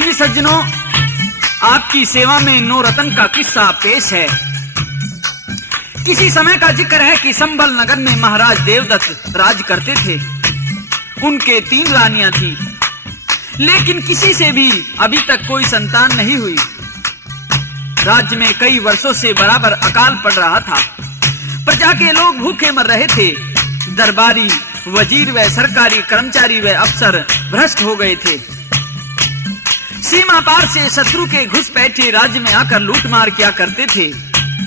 प्रेमी सज्जनों, आपकी सेवा में नौरतन का किस्सा पेश है। किसी समय का जिक्र है कि संबल नगर में महाराज देवदत्त राज करते थे। उनके 3 रानियां थी, लेकिन किसी से भी अभी तक कोई संतान नहीं हुई। राज्य में कई वर्षों से बराबर अकाल पड़ रहा था। प्रजा के लोग भूखे मर रहे थे। दरबारी, वजीर व सरकारी कर्मचारी व अफसर भ्रष्ट हो गए थे। सीमा पार से शत्रु के घुसपैठे राज्य में आकर लूटमार किया करते थे।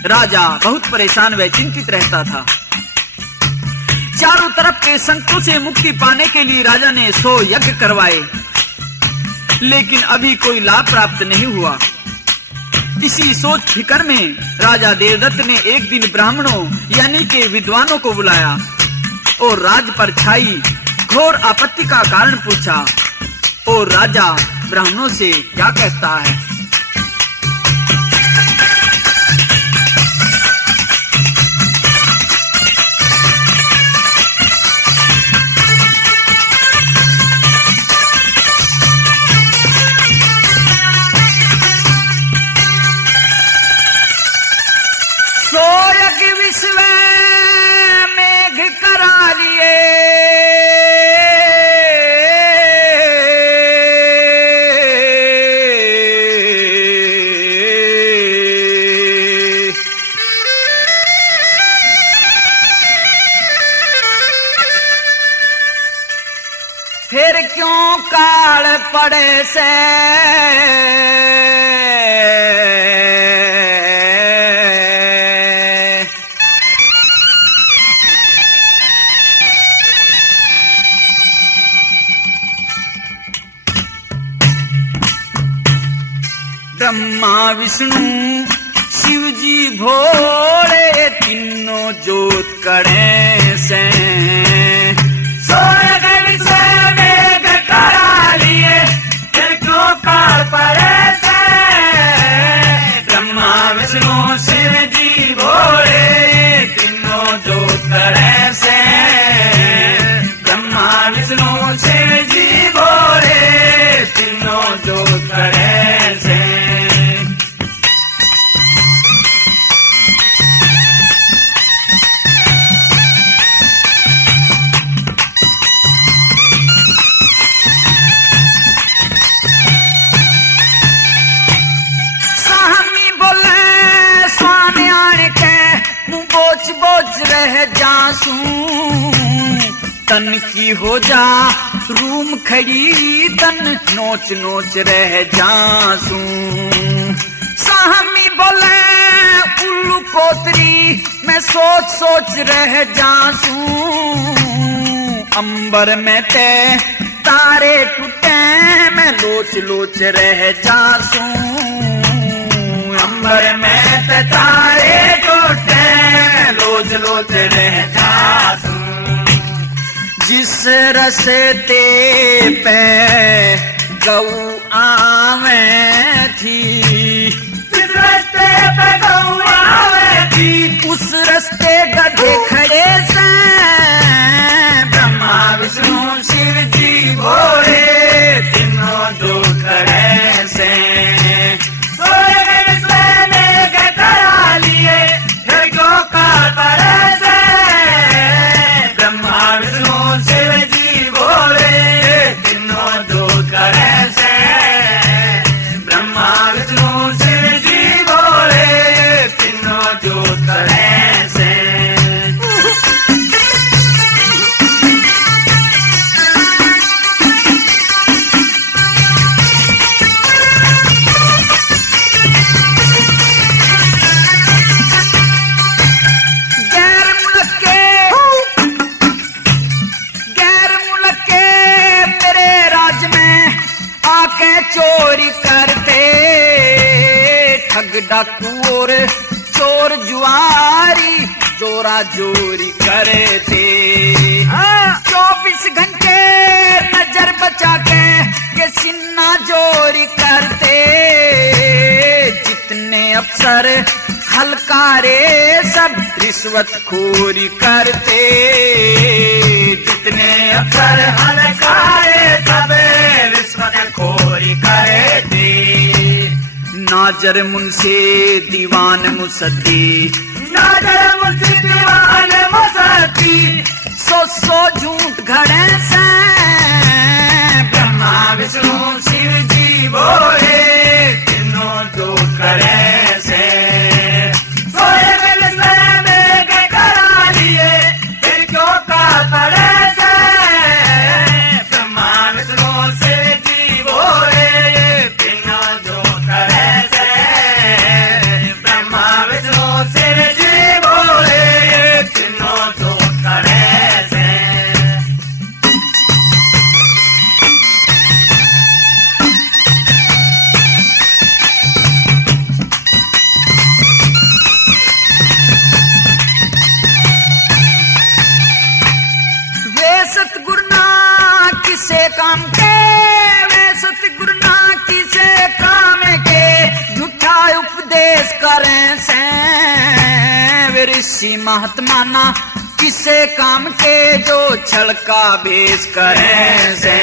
राजा बहुत परेशान व चिंतित रहता था। चारों तरफ के संकटों से मुक्ति पाने के लिए राजा ने 100 यज्ञ करवाए, लेकिन अभी कोई लाभ प्राप्त नहीं हुआ। इसी सोच फिकर में राजा देवदत्त ने एक दिन ब्राह्मणों यानी के विद्वानों को बुलाया और राज पर छाई घोर आपत्ति का कारण पूछा। और राजा ब्राह्मणों से क्या कहता है? विश्व मेघ करा लिए, फिर क्यों काल पड़े से ब्रह्मा विष्णु शिव जी भोले तीनों जोत कड़े से सोयगन से मेघ करा लिए, फिर क्यों काल पड़े से ब्रह्मा विष्णु शिव जी भोले तीनों जोत कड़े से ब्रह्मा विष्णु शिव जी भोले तीनों जोत कड़े से। रह जासू तन की हो जा रूम खड़ी, तन नोच नोच रह जासू। साहमी बोले उल्लू कोतरी मैं सोच सोच रह जासू। अंबर में ते तारे टूटे मैं लोच लोच रह जासू। अंबर में ते तारे टूटे लोच लोच रह जासू। जिस रस्ते पे गऊ आवे थी, जिस रस्ते पे गऊ आवे थी, उस रस्ते गधे खड़े से ब्रह्मा विष्णु शिव जी भोले तीनों जो खड़े से। चोरी करते ठग डाकू और चोर जुआरी जोरा जोरी करते। 24 घंटे नजर बचा के ये सिन्ना जोरी करते। जितने अफसर हलकारे सब रिश्वत खोरी करते। जितने अफसर हलकारे सब रिश्वत खोरी चोरी करे थे। नाजर मुनसे दीवान मुसद्दी, नाजर मुझसे दीवान मुसद्दी, सौ झूठ घड़े से ब्रह्मा विष्णु शिव जी बोले तीनों जो करे से। सोए बिस्तर में के करा लिए फिर क्यों का पड़े से। ब्रह्मा विष्णु शिव जी बोले तीनों जो करे से। ब्रह्मा विष्णु शिव जी बोले तीनों जो करे से। किसे काम के, वे सतगुरु ना किसे काम के, झूठा उपदेश करें से। वे ऋषि महात्मा ना किसे काम के, जो छल का भेष करें से।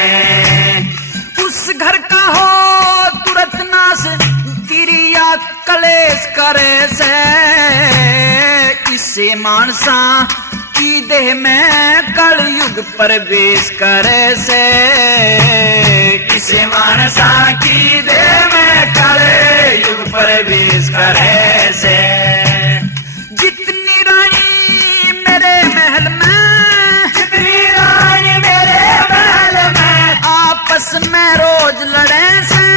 उस घर का हो तुरंत नाश, क्रिया कलेश करे से। इससे मानसा की देह में कलयुग प्रवेश करे से। इसे मानसा की देह में कलयुग प्रवेश करे से। जितनी रानी मेरे महल में, जितनी रानी मेरे महल में, आपस में रोज लड़े से।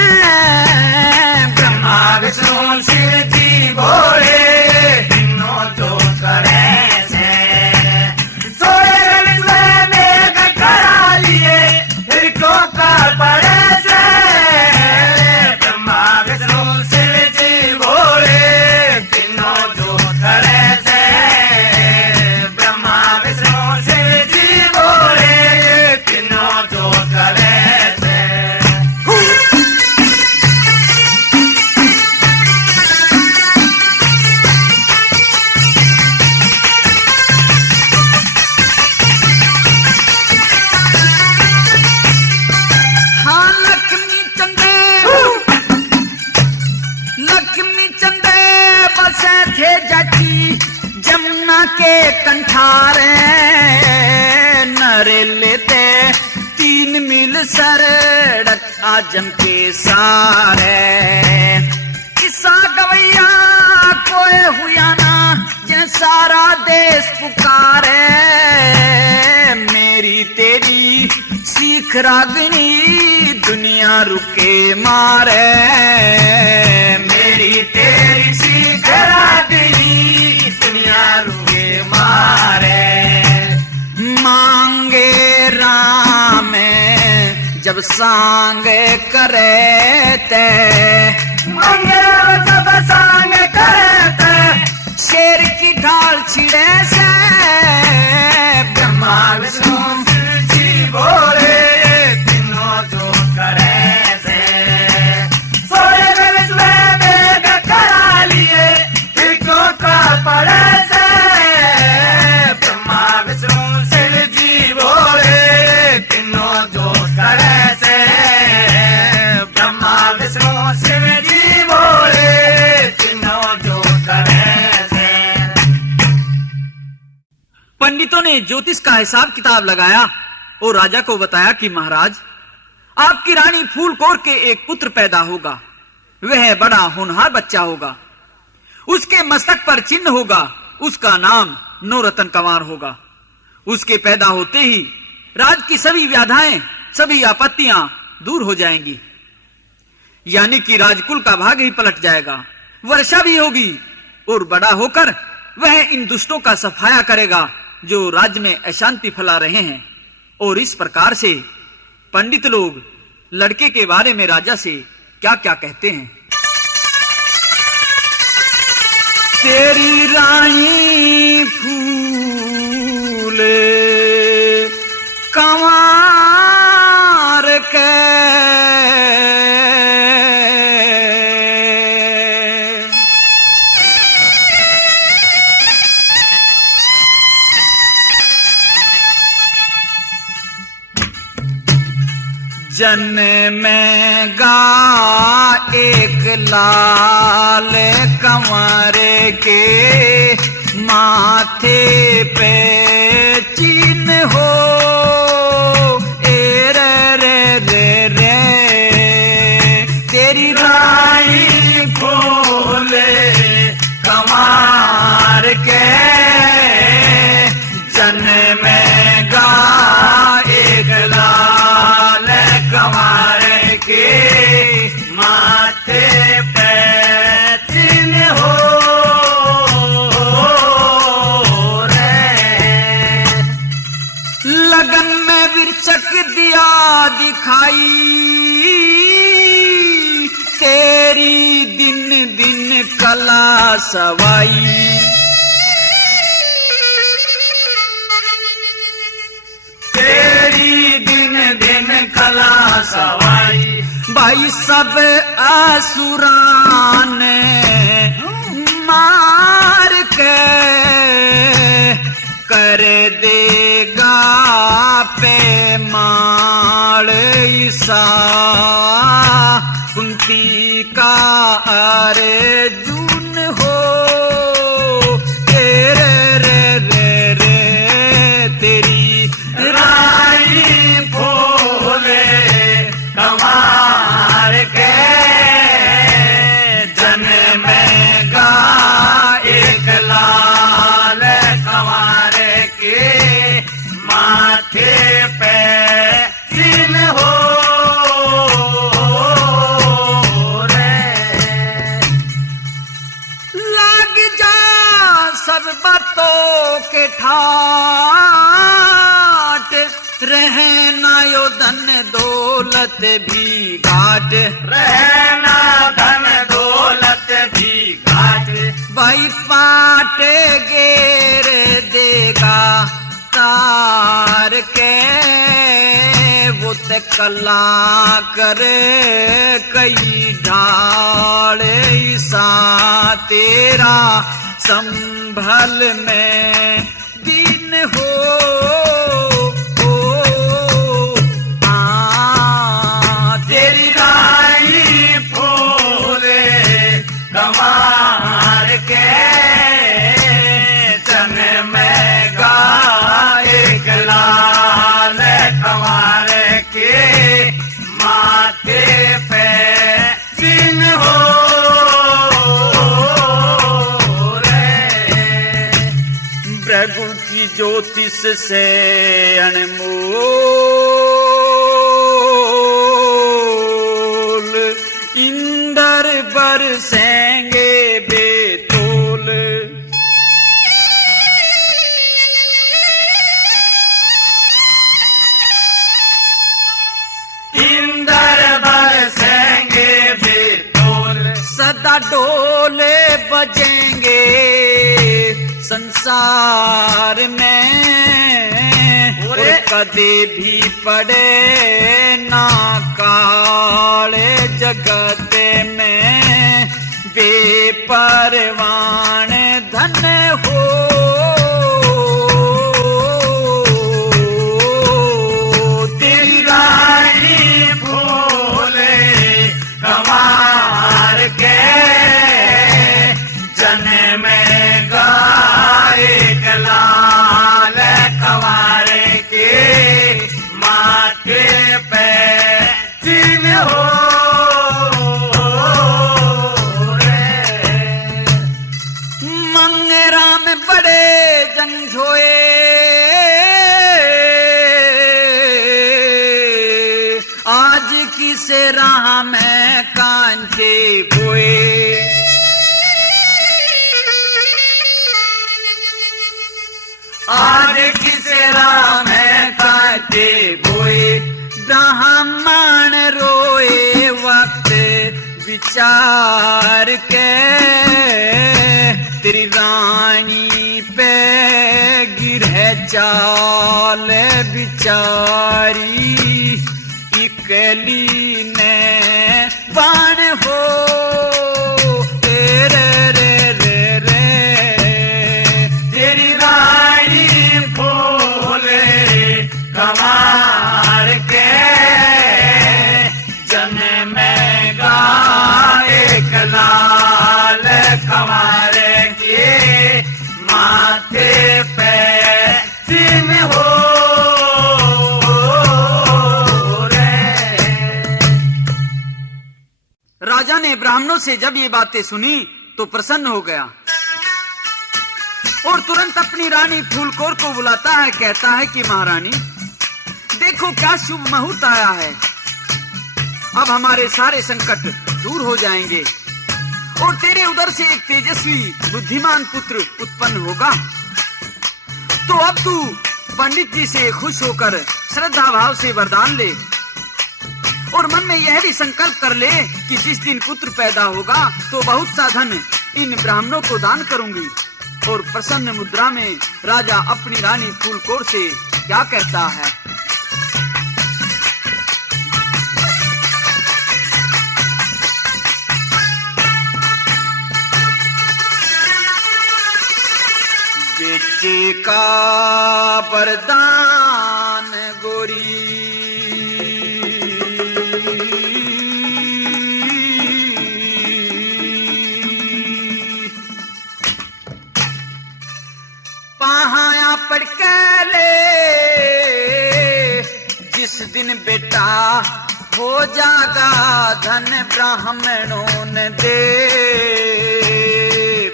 ब्रह्मा विष्णु शिव जी बोले तीनों जो करे से। पड़े से। ब्रह्मा विष्णु शिव जी बोले तीनों जो करे से। ब्रह्मा विष्णु शिव जी बोले तीनों जो करे से। थे जाती जमुना के कंठारे, नरे लेते 3 मील सड़क आजम के सारे। किस्सा गवैया कोई हुआ ना, जिन सारा देश पुकारे। मेरी तेरी सीख रागनी दुनिया रुके मारे। मेरी तेरी सीख रागनी दुनिया रुके मारे। मांगे राम जब सांग करे ते, मांगे जब सांग करे ते, शेर की ढाल छिड़े से। ब्रह्मा विष्णु शिव जी बोले तीनों जो करे से। सोए बिस्तर में करा लिए फिर क्यों का पड़े से। ब्रह्मा विष्णु शिव जी बोले तीनों जो करे से। ब्रह्मा विष्णु शिव जी बोले तीनों जो करे से। पंडितों ने ज्योतिष का हिसाब किताब लगाया और राजा को बताया कि महाराज, आपकी रानी फूलकोर के एक पुत्र पैदा होगा। वह बड़ा होनहार बच्चा होगा। उसके मस्तक पर चिन्ह होगा। उसका नाम नौरत्न कंवर होगा। उसके पैदा होते ही राज की सभी व्याधाएं, सभी आपत्तियां दूर हो जाएंगी। यानी कि राजकुल का भाग ही पलट जाएगा। वर्षा भी होगी और बड़ा होकर वह इन दुष्टों का सफाया करेगा जो राज्य में अशांति फैला रहे हैं। और इस प्रकार से पंडित लोग लड़के के बारे में राजा से क्या क्या कहते हैं। तेरी रानी फूल कंवर के, जन्मेगा एक लाल कंवर के माथे पे चिन्ह हो। ए रे रे रे रे तेरी राई खोले कंवर के जन्मेगा एक लाल कंवर के माथे पे चिन्ह हो रे। लगन में विरचक दिया दिखाई तेरी दिन दिन कला सवाई। तेरी दिन दिन कला सवाई भाई सब असुरान मार के कर देगा पेमाड़ ईसा कुंती का अर्जुन हो। तेरे रे रे रे तेरी राई फूले कंवर के जन्मेगा एक लाल कंवर के माथे पे चिन्ह हो रे। लग जा सर्वतों के ठाट रहना यो धन दौलत भी घाट। रहना धन दौलत भी घाट भाई पाट गेर देगा तार के वो ते कला करे कई ढाल ईसा तेरा संभल में दिन हो। तेरी राई फूले कंवर के जन्मेगा एक लाल कंवर के माथे पे चिन्ह हो रे। भृगु की ज्योतिष से अनमोल इंदर बरसेंगे बेतौल। इंदर बरसेंगे बेतौल सदा डोले बजेंगे संसार में। और कदे भी पड़े ना काले जगत में बेपरवान धन हो। तेरी रानी फूले कंवर के जन्मेगा एक लाल कंवर के माथे पे चिन्ह हो रे। मंगेरा में बड़े जंझोए आज किस राह में कांचे बोए। आज किस राह में कांचे बोए ब्राह्मण रोए वक्त विचार के। तेरी रानी पे गिरह चाल बिचारी इकली ने बाण हो। तेरे रे रे रे तेरी रानी फूले कंवर के ने ब्राह्मणों से जब ये बातें सुनी तो प्रसन्न हो गया और तुरंत अपनी रानी फूलकोर को बुलाता है। कहता है कि महारानी, देखो क्या शुभ मुहूर्त आया है, अब हमारे सारे संकट दूर हो जाएंगे और तेरे उधर से एक तेजस्वी बुद्धिमान पुत्र उत्पन्न होगा। तो अब तू पंडित जी से खुश होकर श्रद्धा भाव से वरदान ले और मन में यह भी संकल्प कर ले कि जिस दिन पुत्र पैदा होगा तो बहुत सा धन इन ब्राह्मणों को दान करूंगी। और प्रसन्न मुद्रा में राजा अपनी रानी फूलकोर से क्या कहता है? बेटे का वरदान गोरी, पहाया पढ़ के ले, जिस दिन बेटा हो जागा धन ब्राह्मणों ने दे।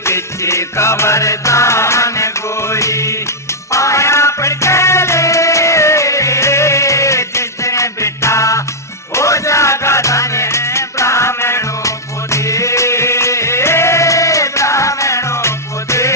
बेटे का वरदान गोरी पाया पढ़ के ले, जिस दिन बेटा हो जागा धन ब्राह्मणों को दे, ब्राह्मणों को दे।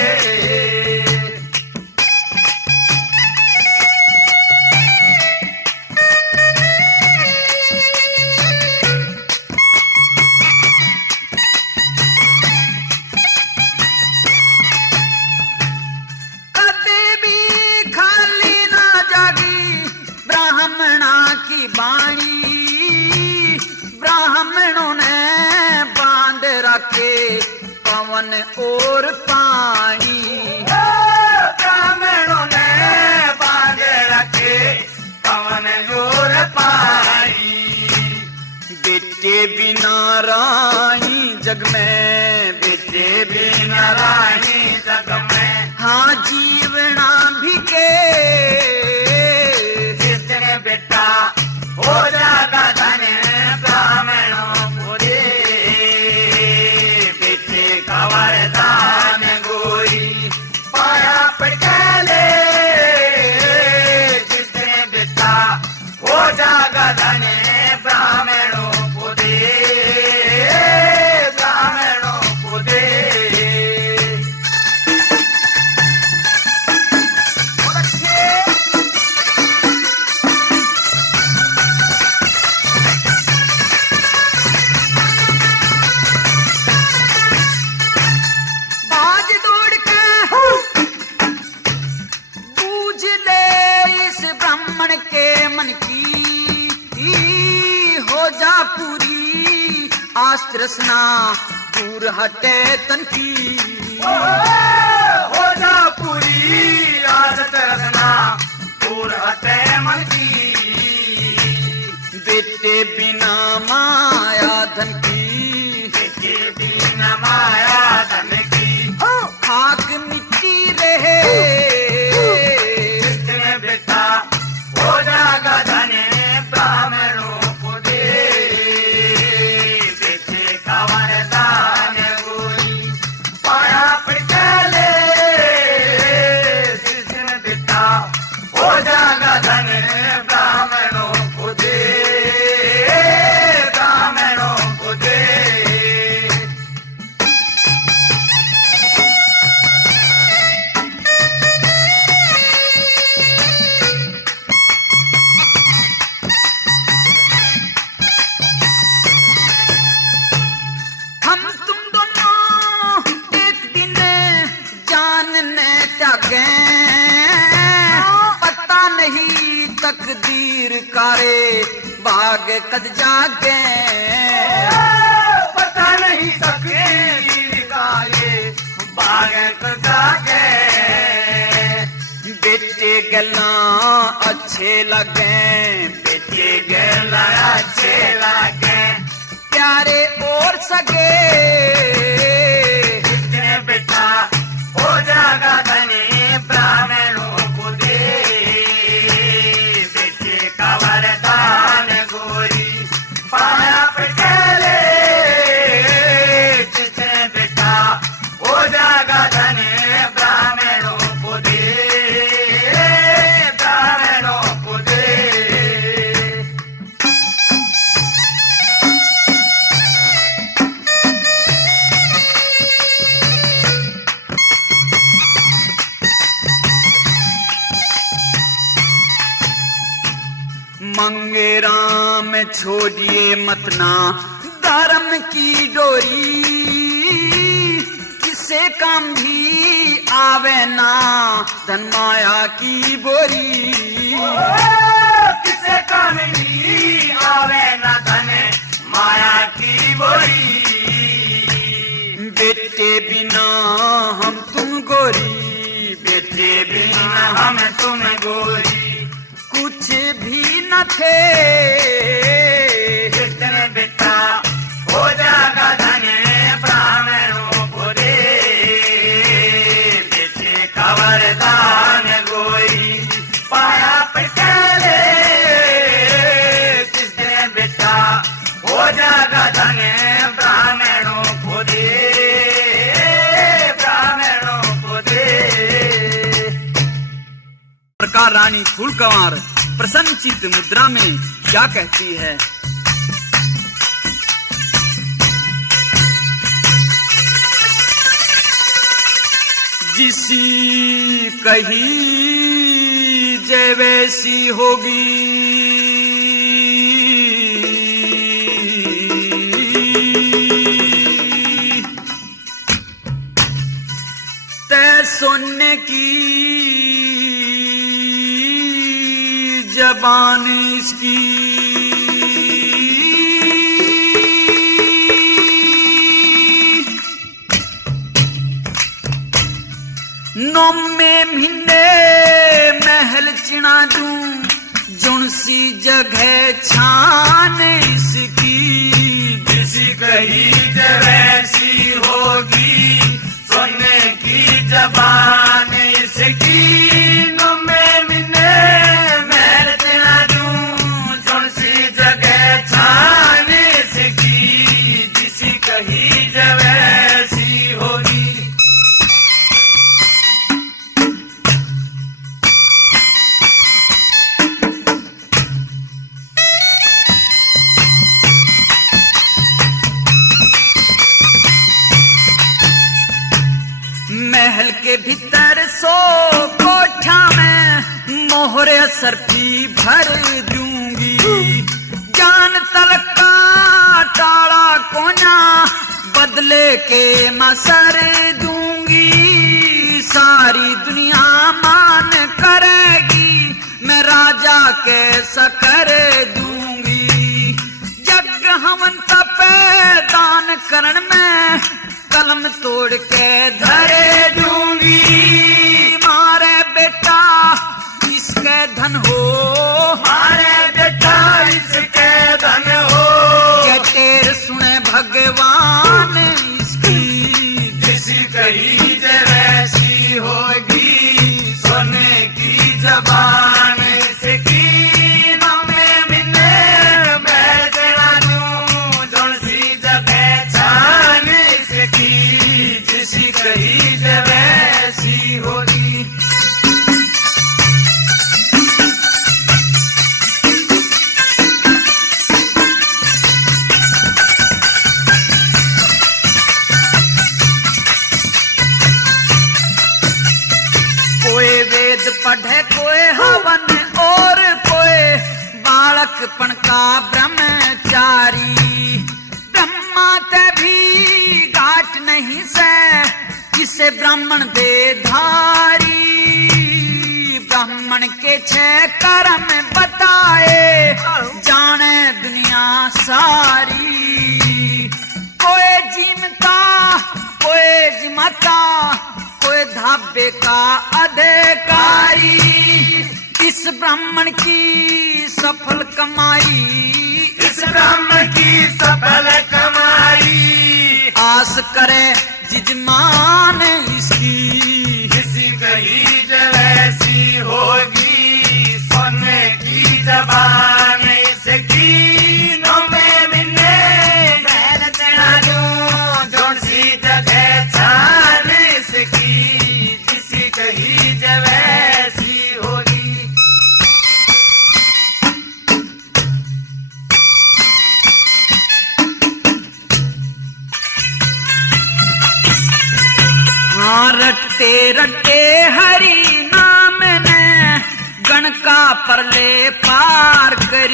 ब्राह्मणों ने बांध रखे पवन और पानी, ब्राह्मणों ने बांध रखे पवन और पानी। बेटे बिना रानी जग में, बेटे बिना रानी जग में, हाँ जीवना भी के। जिस दिन बेटा हो जाता धन ब्राह्मणों को दे। बेटे का वरदान गोरी पाया पढ़ के ले, जिस दिन बेटा हो जागा धन ब्राह्मणों को दे, ब्राह्मणों को दे। के मन की हो जा पूरी आस तृष्णा दूर हटे तन की, हो जा पूरी आस तृष्णा दूर हटे मन की। बेटे बिना माया धन की, बेटे बिना माया धन की, खाक मिट्टी रहे। बेटा हो जागा धन ब्राह्मणों को दे। बेटे का वरदान गोरी पाया पढ़ के ले, जिस दिन बेटा हो जागा धन ब्राह्मणों को दे, ब्राह्मणों को दे। पता नहीं तकदीर कारे बाग कद जागे, पता नहीं तकदीर कारे बाग कद जागे। बेटे गल्ला अच्छे लगे, बेटे गल्ला अच्छे लगे, प्यारे और सगे। बेटा हो जागा धनी ब्राह्मणों को दे। बेटे का वरदान गोरी पाया पढ़ के ले, मंगे राम छोड़िए मतना धर्म की डोरी, किसे काम भी आवे ना धन माया की बोरी। किसे काम भी आवे ना धन माया की बोरी। बेटे बिना हम तुम गोरी, बेटे बिना हम तुम गोरी, कुछ भी न थे जितने बेटा हो जाएगा धन ब्राह्मणों को दे। बेटे का वरदान गोरी पाया पटेले, जिसने बेटा हो जाएगा धन ब्राह्मणों को दे, ब्राह्मणों को दे। प्रकार रानी फूलकवार प्रसन्नचित मुद्रा में क्या कहती है? जिसी कही जय वैसी होगी, तै सुनने की जबान इसकी, नोम में महीने महल चिना दूं, जुनसी जगह छान इसकी। जिसी कही वैसी होगी, सोने की जबान इसकी। नुमे मिने महल चिना दूं, जुनसी जगह छान इसकी। जिसी कही वैसी होगी। महल के भीतर सो कोठा में मोहरे सरफी भर दूंगी, जान तलक का टाड़ा कोना बदले के मसर दूंगी। सारी दुनिया मान करेगी, मैं राजा के सकर दूंगी। जग हवन तपे दान करण में कलम तोड़ के धरे दूंगी। मारे बेटा इसके धन हो, मारे बेटा इसके धन हो। के टेर सुने भगवान इसकी। जिसी कही वैसी होगी, सोने की जबान इसकी। नमे मिले मैं तेरा दूं, जोनसी जगह छान इसकी। जिसी कही वैसी होगी। कोई वेद पढ़े कोई हवन और कोई बालकपण का ब्रह्मचारी। ब्रह्मा ते भी घाट नहीं से, जिसे ब्राह्मण दे धारी। ब्राह्मण के छह कर्म बताए, जाने दुनिया सारी। कोई जीमता कोई जिमाता, कोई धाबे का अधिकारी। इस ब्राह्मण की सफल कमाई, इस ब्राह्मण की सफल कमाई। आस करे जिजमान इसकी। किसी कही वैसी होगी, सोने की जबान इसकी। नोमे मिले महल चढ़ा दूं, जोनसी जगह छान इसकी। किसी कही वैसी होगी। हाँ रटते रटते हरि नाम ने गण का परले पार करी।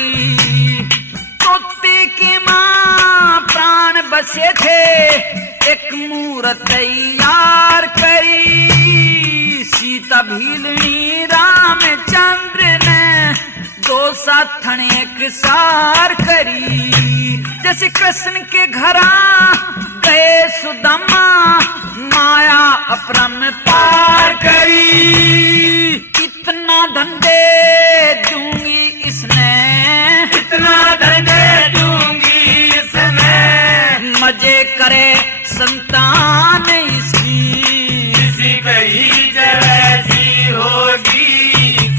मूरत तैयार करी। सीता भीलनी रामचंद्र ने दो साथन एक सार करी। जैसे कृष्ण के घरा गए सुदामा माया अपरम पार करी। इतना धन दे दूंगी इसने, इतना धन दे दूंगी इसने, मजे करे संतान इसकी। किसी कही जैसी होगी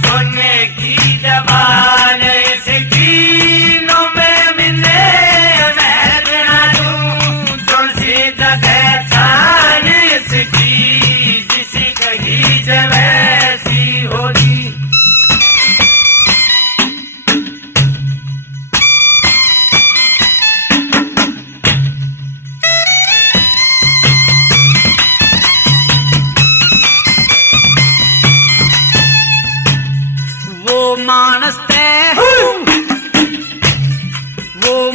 सोने की जबान इसकी। नो में मिले मैं तेरा दूं तुलसी जगह छान इसकी। किसी कही जैसी होगी।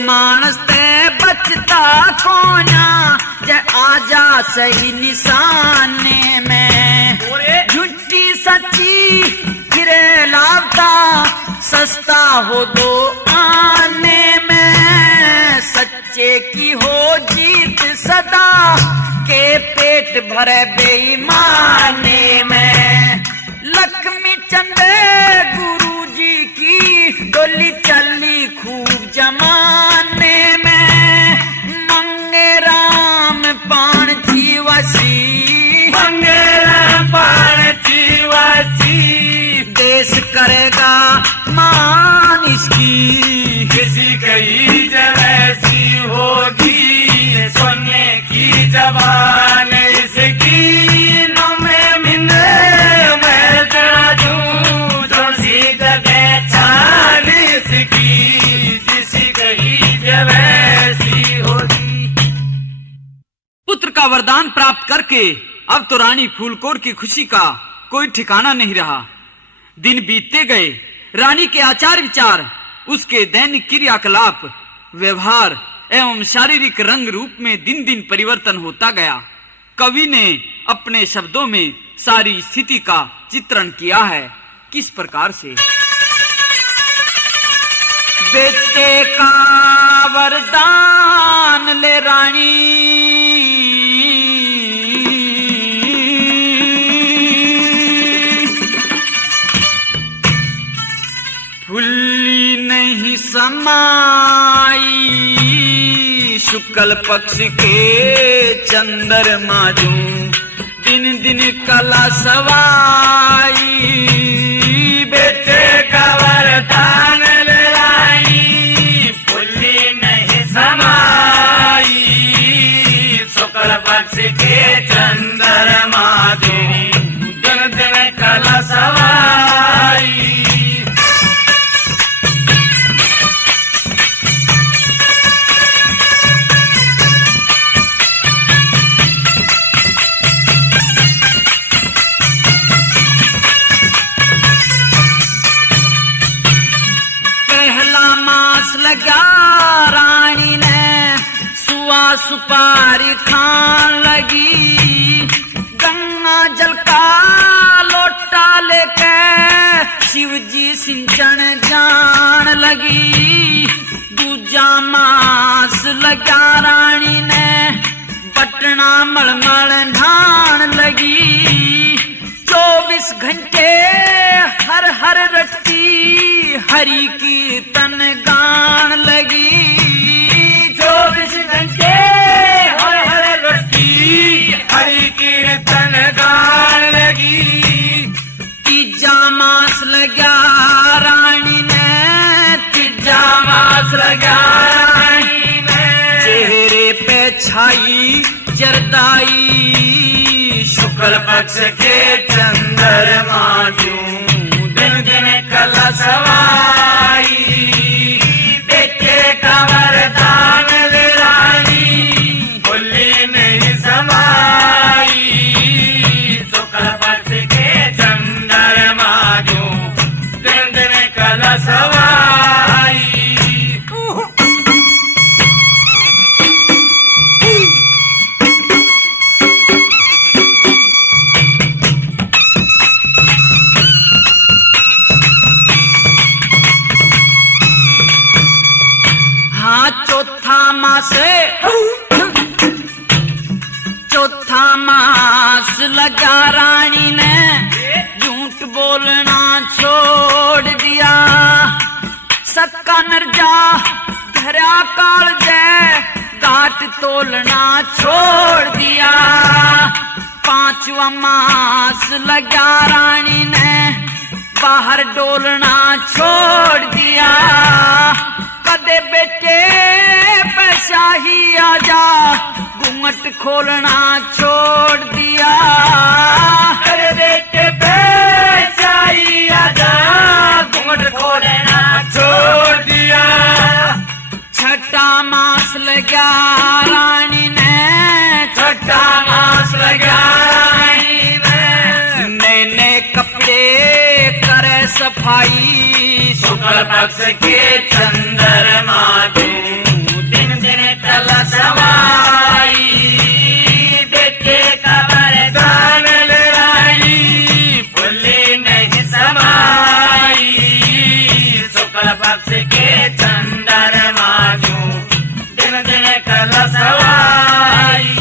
मानस ते बचता कोना जय आजा सही निशाने में। झूठी सच्ची फिरे लाभता सस्ता हो दो आने में। सच्चे की हो जीत सदा के पेट भरे बेईमाने में। लक्ष्मी चंदे गुरु जी की डोली चली खूब जमाने में। मंगे राम पान जीवसी, मंगे राम पान जीवसी। देश करेगा मान इसकी। किसी कही जैसी होगी सोने की जबान इसकी। नो में मिले मैं तेरा दूं तुलसी जगह छान इसकी। किसी कही जैसी होगी। पुत्र का वरदान प्राप्त करके अब तो रानी फूलकोर की खुशी का कोई ठिकाना नहीं रहा। दिन बीतते गए। रानी के आचार विचार, उसके दैनिक क्रियाकलाप, व्यवहार एवं शारीरिक रंग रूप में दिन दिन परिवर्तन होता गया। कवि ने अपने शब्दों में सारी स्थिति का चित्रण किया है। किस प्रकार से? बेटे का वरदान ले रानी, फुल्ली नहीं समाई शुक्ल पक्ष के चंद्रमा जो दिन दिन कला सवाई। बेटे का वरदान ले लाई फुल्ली नहीं समाई शुक्ल पक्ष के चंद्रमा जो दिन दिन कला सवाई। लगा रानी ने सुआ सुपारी खान लगी। गंगा जल का लोटा लेके शिव जी सिंचन जान लगी। दूजा मास लगा रानी ने बटना मलमल ढान लगी। 24 घंटे हर हर रटती हरि कीर्तन गान लगी। 24 घंटे हर हर रटती हरि कीर्तन गान लगी। तीजा मास लगा रानी ने, तीजा मास लगा रानी ने चेहरे पे छाई जरदाई शुक्ल पक्ष के चंद्रमा जो दिन दिन कला सवाई। बेटे का वरदान ले रानी फुल्ली नहीं समाई शुक्ल पक्ष के चंद्रमा जो दिन दिन कला सवाई। सातवां मास लगा रानी ने बाहर डोलना छोड़ दिया। कदे बेटे पैसा ही आजा घूंघट खोलना छोड़ दिया। अरे बेटे पैसा ही आजा घूंघट खोलना छोड़ दिया। छठा मास लगा रानी ने छठा मास लगा रानी ने नए नए कपड़े करे सफाई। शुक्ल पक्ष के चंद्रमा दिन दिन कलशवाई। बेटे का वरदान लाई फुल्ली नहीं समाई। शुक्ल पक्ष के चंद्रमा दिन दिन कलशवाई।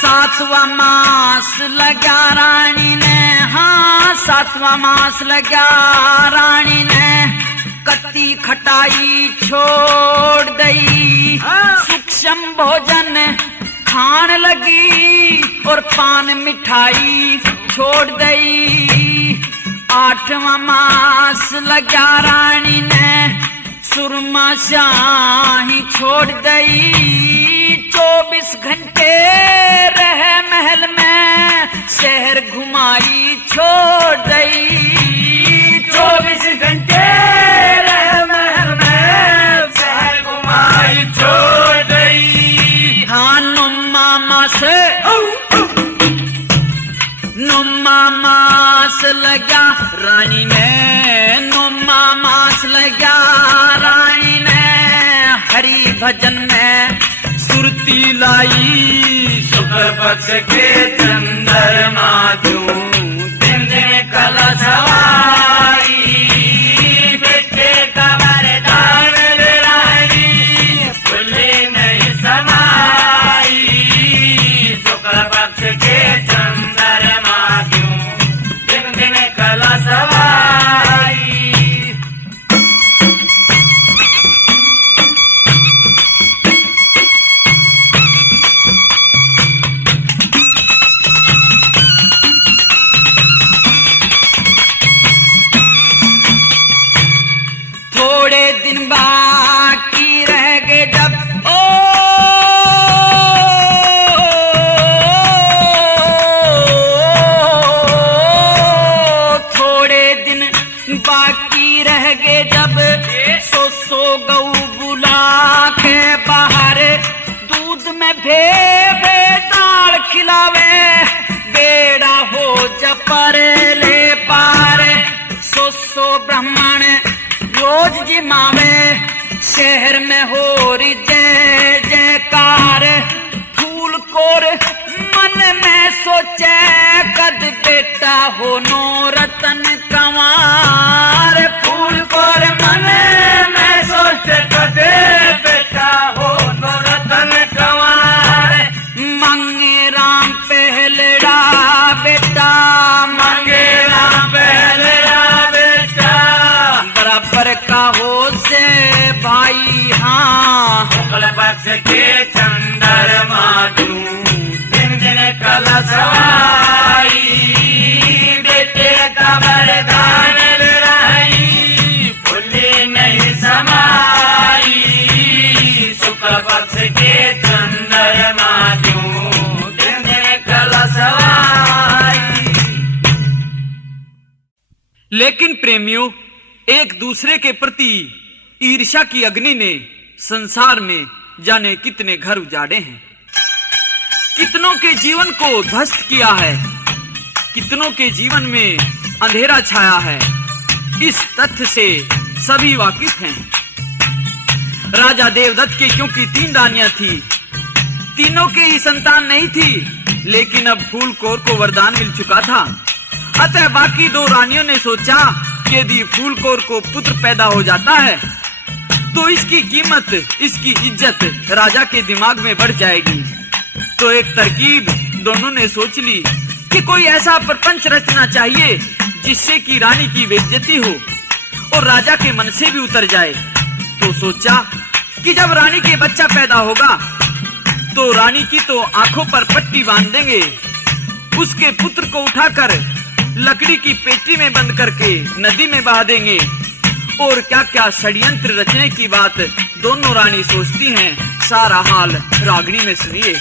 सातवां मास लगा रानी ने, हाँ सातवां मास लगा रानी ने कत्ती खटाई छोड़ दई। सूक्ष्म भोजन खान लगी और पान मिठाई छोड़ दई। आठवां मास लगा रानी ने सुरमा शाही छोड़ दई। 24 घंटे रह महल में शहर घुमाई छोड़ दई। 24 घंटे रह महल में शहर घुमाई छोड़ दई। हाँ नुम्मा मास लगा रानी ने, नुम्मा मास लगा रानी ने हरि भजन में सुरती लाई। शुक्ल पक्ष के चंद्रमा दिन दिन कलशवाई। बेटे का वरदान लाई फुल्ली नहीं समाई। शुक्ल पक्ष के चंद्रमा दिन दिन कलशवाई। थोड़े दिन बाकी रह गए जब थोड़े दिन बाकी रह गए जब सो गऊ बुला के बाहर दूध में भेवे दाल खिलावे। बेड़ा हो जपर ले पार सो ब्राह्मण रोज जिमावे। शहर में हो रही जय जयकार। फूल कोर मन में सोचे कद बेटा हो नो रतन कंवार। फूल कोर मन में सोचे कदे बेटा हो नो रतन कंवार। मंगे राम पहलड़ा बेटा, मंगे राम पहलड़ा बेटा। बराबर का हो से भाई, हाँ शुक्ल पक्ष के चंद्रमा दिन दिन कलशवाई। बेटे का वरदान लाई फुल्ली नहीं समाई। शुक्ल पक्ष के चंद्रमा दिन दिन कलशवाई। लेकिन प्रेमियों, एक दूसरे के प्रति ईर्ष्या की अग्नि ने संसार में जाने कितने घर उजाड़े हैं, कितनों के जीवन को ध्वस्त किया है, कितनों के जीवन में अंधेरा छाया है। इस तथ्य से सभी वाकिफ हैं। राजा देवदत्त के क्योंकि 3 रानियां थी, तीनों के ही संतान नहीं थी, लेकिन अब फूलकोर को वरदान मिल चुका था। अतः बाकी 2 रानियों ने सोचा कि यदि फूलकोर को पुत्र पैदा हो जाता है तो इसकी कीमत, इसकी इज्जत राजा के दिमाग में बढ़ जाएगी। तो एक तरकीब दोनों ने सोच ली कि कोई ऐसा प्रपंच रचना चाहिए जिससे कि रानी की बेइज्जती हो और राजा के मन से भी उतर जाए। तो सोचा कि जब रानी के बच्चा पैदा होगा तो रानी की तो आंखों पर पट्टी बांध देंगे, उसके पुत्र को उठाकर लकड़ी की पेटी में बंद करके नदी में बहा देंगे। और क्या क्या षड्यंत्र रचने की बात दोनों रानी सोचती हैं, सारा हाल रागनी में सुनिए।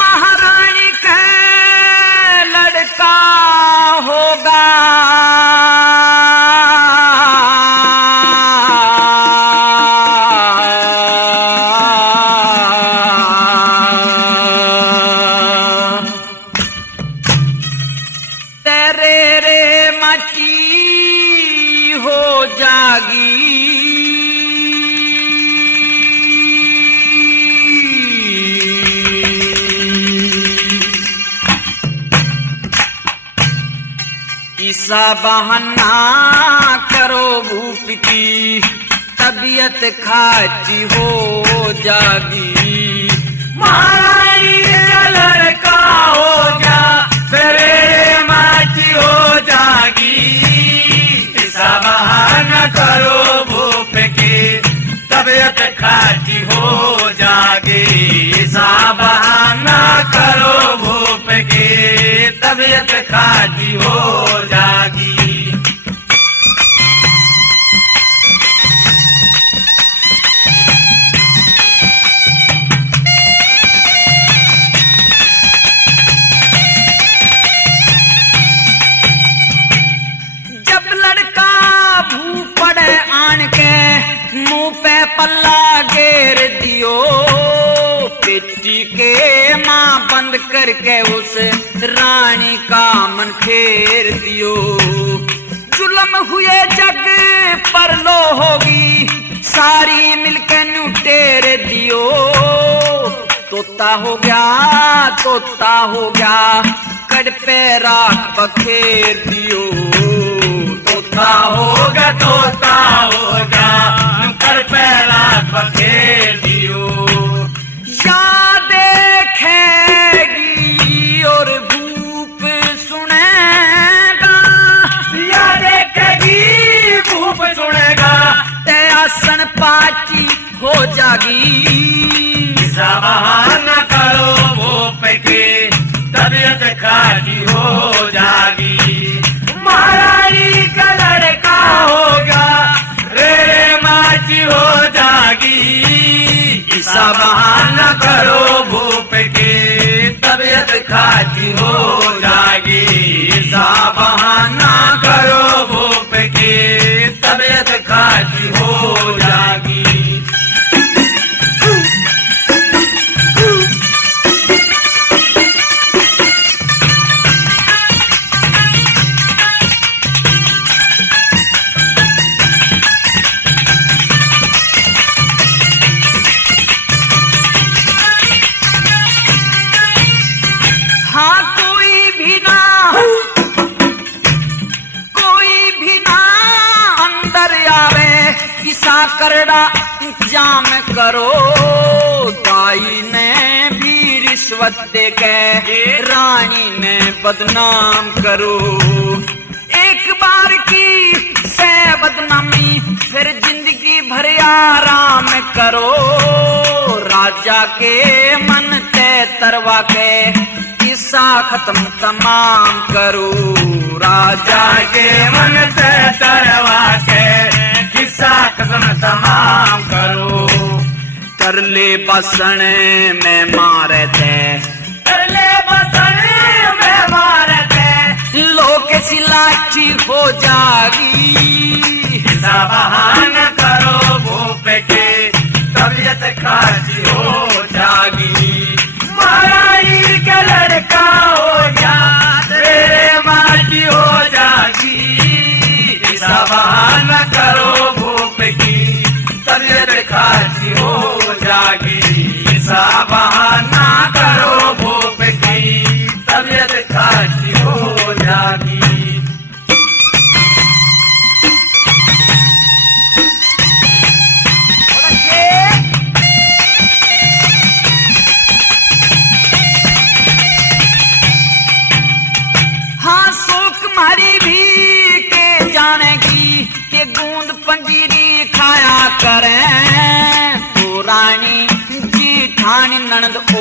महारानी का लड़का होगा तेरे रे मची हो जागी। ईसा बहाना करो भूप की तबीयत खाटी हो जागी। महारानी का लड़का होगा तेरे माची हो जागी। ऐसा बहाना करो भूप की तबीयत खाटी हो जागी। ऐसा बहाना करो भूप की तबीयत खाटी हो जागी। जब लड़का भू पड़े आन के मुंह पे पल्ला घेर दियो, पेटी के माँ बंद करके उस रानी का मन फेर दियो। जुल्म हुए जग पर लो होगी सारी मिलकर नुटेर दियो। तोता हो गया कड़ पे राख बखेर दियो। तोता होगा कर पैरा बखेर दियो। या देखेगी और भूप सुनेगा, या देखेगी भूप सुनेगा। ते आसन पाची हो जागी। ऐसा बहाना करो भूप की तबीयत खाटी हो जागी। महारानी का लड़का होगा रे माची हो जागी। ऐसा बहाना करो भूप की तबीयत खाटी हो जागी। ऐसा बहाना करो भूप की तबीयत खाटी हो जागी। हाँ कोई भी ना अंदर आवे, ईसा करड़ा इंतजाम करो। दाई ने भी रिश्वत दे के रानी ने बदनाम करो। एक बार की से बदनामी फिर जिंदगी भर आराम करो। राजा के मन ते तरवा के किस्सा खत्म तमाम करो। राजा के मन से तरवा के किस्सा खत्म तमाम करो। कर ले बसन में मारे थे, कर ले बसन में मारे थे। लोग सिलाची हो जागी। ऐसा बहाना करो भूप के तबीयत खाटी हो जागी। महारानी का लड़का हो जा तेरे माची हो जागी। ऐसा बहाना करो भूप की तबीयत खाटी हो जागी। ऐसा बहाना करो भूप की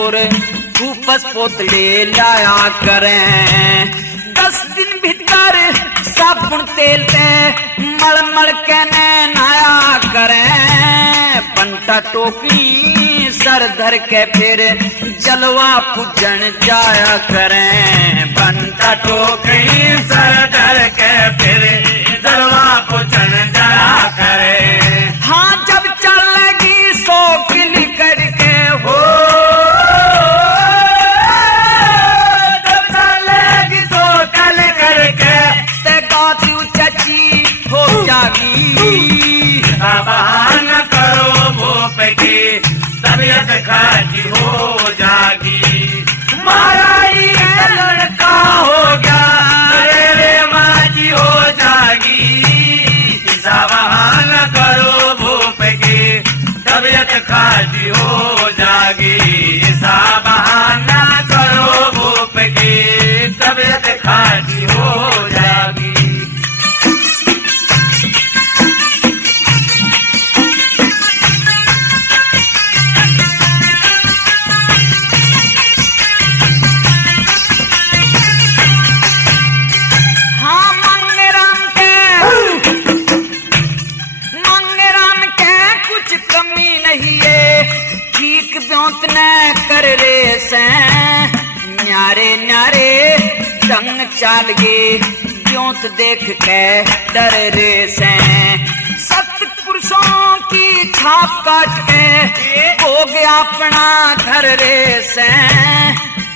और फूफस पोतले लाया करें। 10 दिन भीतर साबुन तेल ते मल मल के नहाया करें। बंटा टोकरी सर धर के फिर जलवा पूजन जाया करें। बंटा टोकरी सर धर के फिर जलवा पूजन जाया करे। हाँ जब चलेगी सो किली करके हो, जब चलेगी सो कल करके ते गातू चाची हो जागी। साबहान करो भूप की तबीयत खाटी हो जागी। महारानी का लड़का हो गया रे माजी हो जागी। साबहान करो भूप की तबीयत खाटी हो जागी। साबहान करो भूप की तबीयत खाटी हो जागी। हाँ मंगराम के कुछ कमी नहीं है। ठीक ब्योंत न कर रे से न्यारे न्यारे ढंग चाल गे ब्योंत देख के डर रे से। सत्पुरुषों की छाप काट के हो गया अपना घर रे से।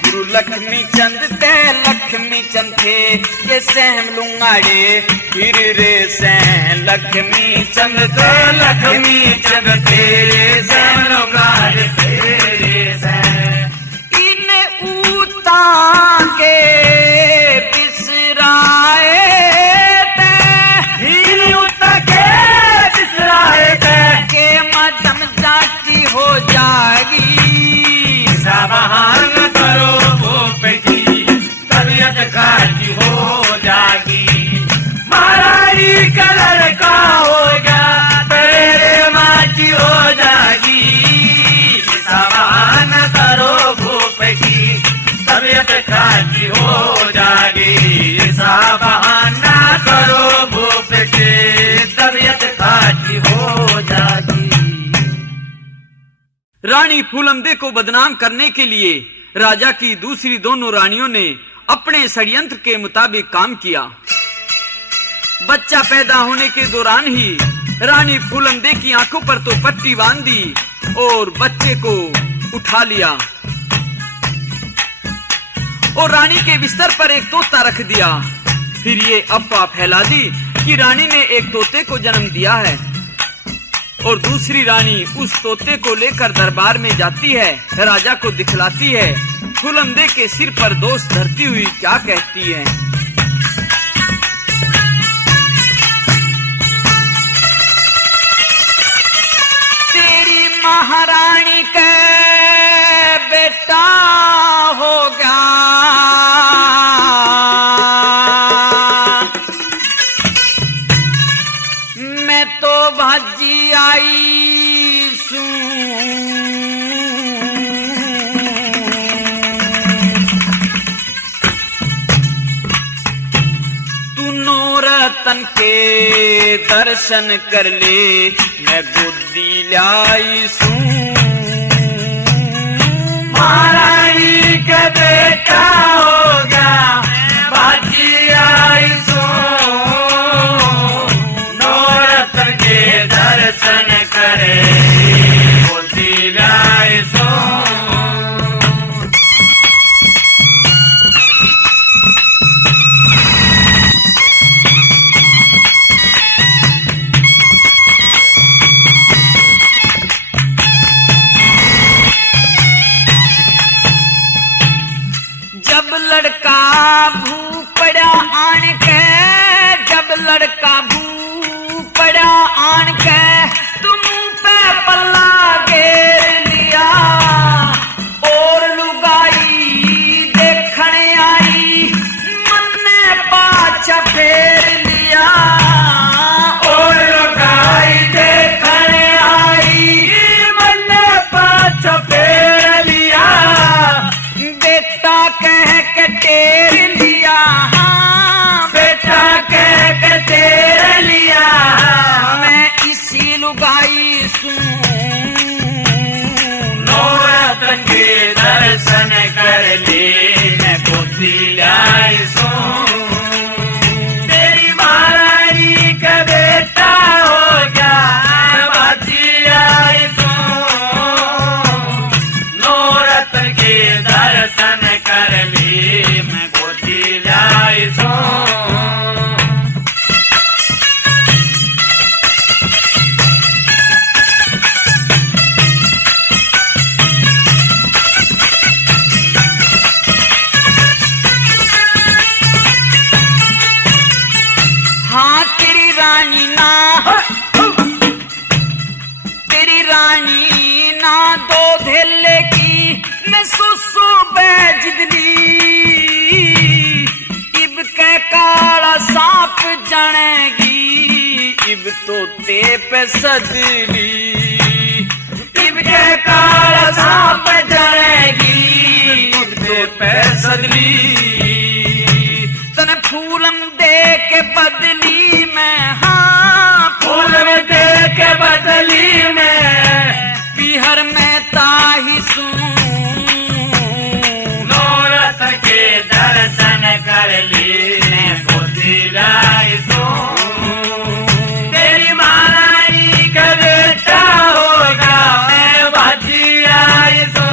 गुरु लक्ष्मी चंद ते लक्ष्मी चंद थे ये सहम लुंगाड़े फिर रे से। लक्ष्मी चंद तो लक्ष्मी चंद तेरे सनोगार तेरे से। इन ऊता के बिसराए इन उतर के बिसराए थे के मदम जाती हो जागी। साबहान करो भूप की तबीयत खाटी हो जागी। महारानी का लड़का हो गया तेरे माची हो जागी। साबहान करो भूप की तबीयत खाटी हो जागी। साबहान करो भूप की तबीयत खाटी हो जागी। रानी फूलमदे को बदनाम करने के लिए राजा की दूसरी दोनों रानियों ने अपने षड्यंत्र के मुताबिक काम किया। बच्चा पैदा होने के दौरान ही रानी फूलमदे की आंखों पर तो पट्टी बांध दी और बच्चे को उठा लिया और रानी के बिस्तर पर एक तोता रख दिया। फिर ये अफवाह फैला दी कि रानी ने एक तोते को जन्म दिया है और दूसरी रानी उस तोते को लेकर दरबार में जाती है, राजा को दिखलाती है। फूलमदे के सिर पर दोष धरती हुई क्या कहती है। तेरी महारानी के बेटा हो गया मैं तो भाजी आई सू तू नौरतन के दर्शन कर ले मैं बुद्धि लाई सू महारानी का बेटा होगा बाजी आई सो नौरतन के दर्शन करे बुद्धि लाई सो। जब लड़का भू पड़ा आन के जब लड़का भू पड़ा आन के तुम पे पल्ला घेर लिया और लुगाई देखने आई मन ने पाछा फेर लिया और लुगाई देखने आई मन ने पाछ फेर लिया नौरतन के दर्शन कर ले मैं गोदी लाई सो तेरी महारानी का बेटा हो गया बाजी आई सो नौरतन के दर्शन कर ले मैं गोदी लाई सो तेरी रानी ना दो धेले की मैं सुसु बैजदली इब के काला सांप जनेगी इब तो ते पे सदली इब के काला सांप जनेगी इब ते पे सदली तने फूलम दे के बदली में हाँ फूल दे के बदली में बिहर में ताही सू नौरतन के दर्शन कर ले मैं गोदी लाई सो तेरी महारानी का बेटा होगा मैं बाजी आई सो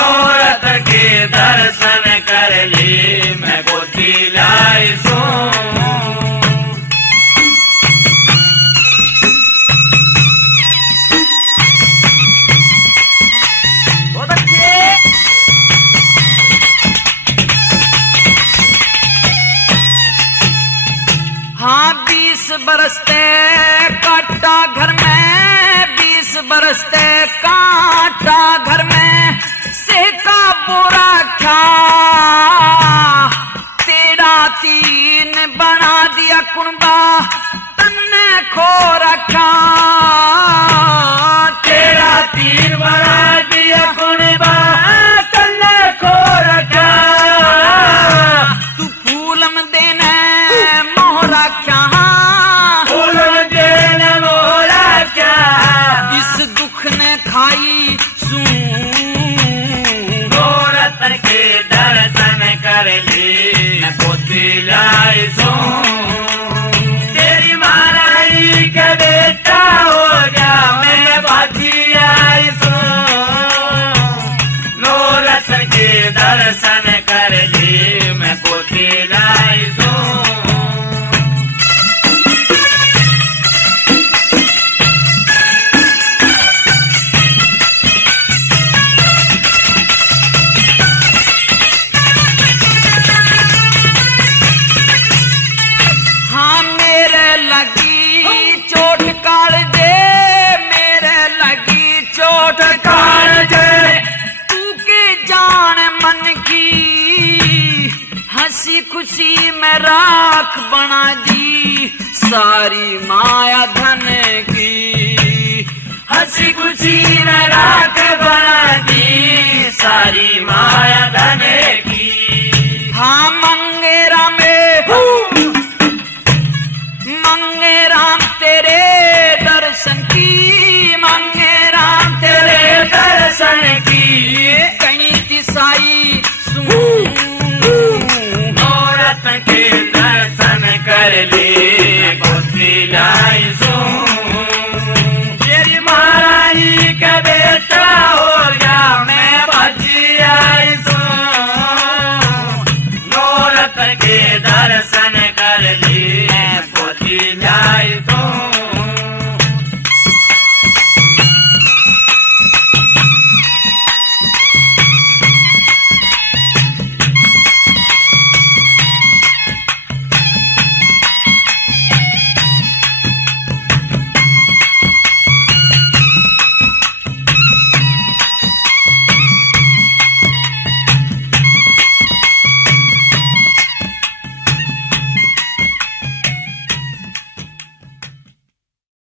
नौरतन के दर्शन कर ले मैं गोदी लाई सो बहुत अच्छे। हाँ 20 बरसते काटा घर में 20 बरसते काटा घर में सेका बोरा खा तेरा तीन बना दिया कुनबा तन्ने खो रखा तेरा तीर बना दिया कुनबा तन्ने खो रखा तू फूलम देने मोहरा क्या फूल देने मोरा क्या इस दुख ने खाई सू नौरतन के दर्शन कर ले मैं गोदी लाई सो तेरी महारानी का बेटा हो गया मैं बाजी आई सो नौरतन के दर्शन कर ले मैं गोदी लाई सो हाँ मेरे लगी चोट काल दे मेरे लगी चोट काल दे तू के जान मन की हंसी खुशी में राख बना दी सारी माया धन की हंसी खुशी में राख बना दी सारी माया धन